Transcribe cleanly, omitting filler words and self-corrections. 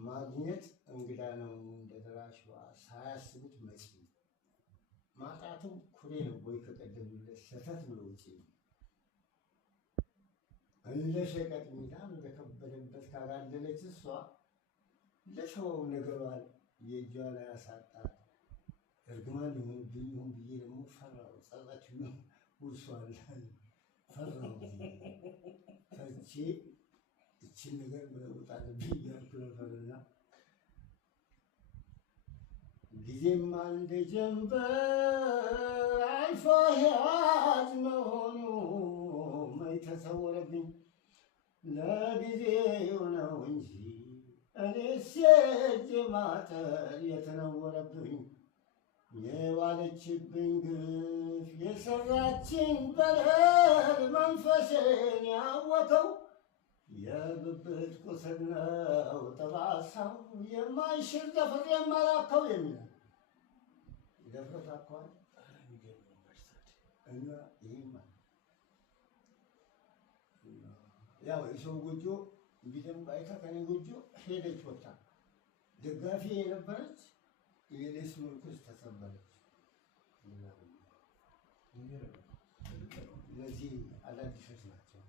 ማግኘት እንግዳ ነው እንደደራሽ ሳያስቡት መጪ ማጣቱም ኩሬ ነው ወይ ከቀደሙለት ሰተት ብሎ ውጪ እንደ ሸቀጥ ሚዛን እንደከበደበት ካጋደለች እሷ ለሰው ነገሯን የእጇን ያሳጣት እርግማን ይሁን ብዬ ደግሞ ፈራው ጸጸት ነው ውርሷል ፈራው ፈንቺ እቺን ነገር መውጣት ቢያልኩ ነበርና ጊዜም አንድ ጀንበር አልፎ ሕያት መሆኑ ተሰወረብኝ ለጊዜው ነው እንጂ እኔስ የእጄ ማጠር የተነወረብኝ የዋለችብኝ ግፍ የሰራችኝ በደል መንፈሴን ያወከው የብብት ቁስል ነው ጠባሳው የማይሽር ደፍር የማላከው የሚል ደፍረት አኳል እና ይህማ ያው የሰው ጎጆ ቢደም ባይታ ከኔ ጎጆ ሄደች ወጣ ደጋፊ የነበረች የሌስ ምርኩዝ ተሰበረች። እነዚህ አዳዲሶች ናቸው።